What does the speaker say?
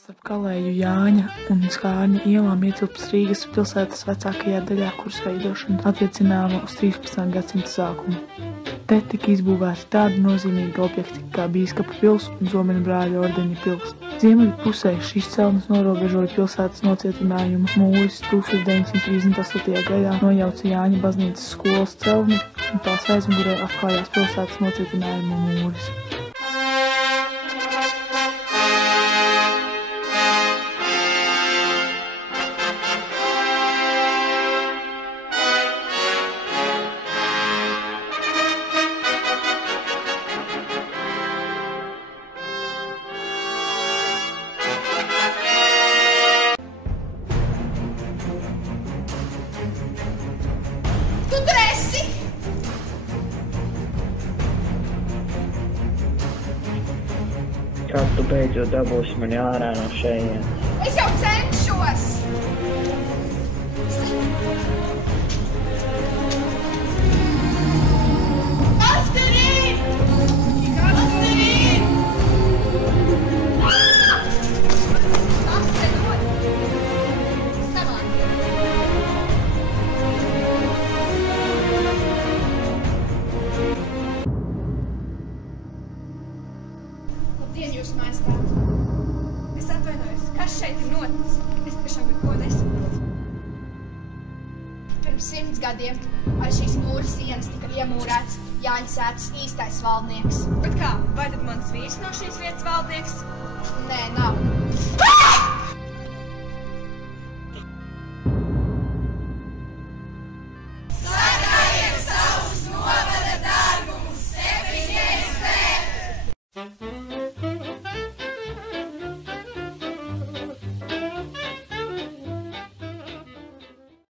Starp Kalēju Jāņa un Skārņa ielām ietilpst Rīgas pilsētas vecākajā daļā, kuras veidošana attiecināma uz 13. gadsimta sākumu. Te tika izbūvēti tādi nozīmīgi objekti kā Bīskapa pils un Zomena brāļu ordeņa pils. Ziemeļu pusē šīs celtnes norobežoja pilsētas nocietinājumu mūris 1938. gadā nojauca Jāņa baznīcas skolas celtni un tās aizmugurē atklājās pilsētas nocietinājuma mūris. Kad tu beidzot dabūsi mani ārā no šejienes? Es jau cenšos! Kas tur ir? Kas tur ir? Kas te dod? Savāk! Labdien, jūs maistāt! Es atvainojos, kas šeit ir noticis? Es tiešām neko nesaprotu. Pirms 100 gadiem aiz šīs mūra sienas tika iemūrēts Jāņa sētas īstais valdnieks. Bet kā? Vai tad mans vīrs nav šīs vietas valdnieks? Nē, nav.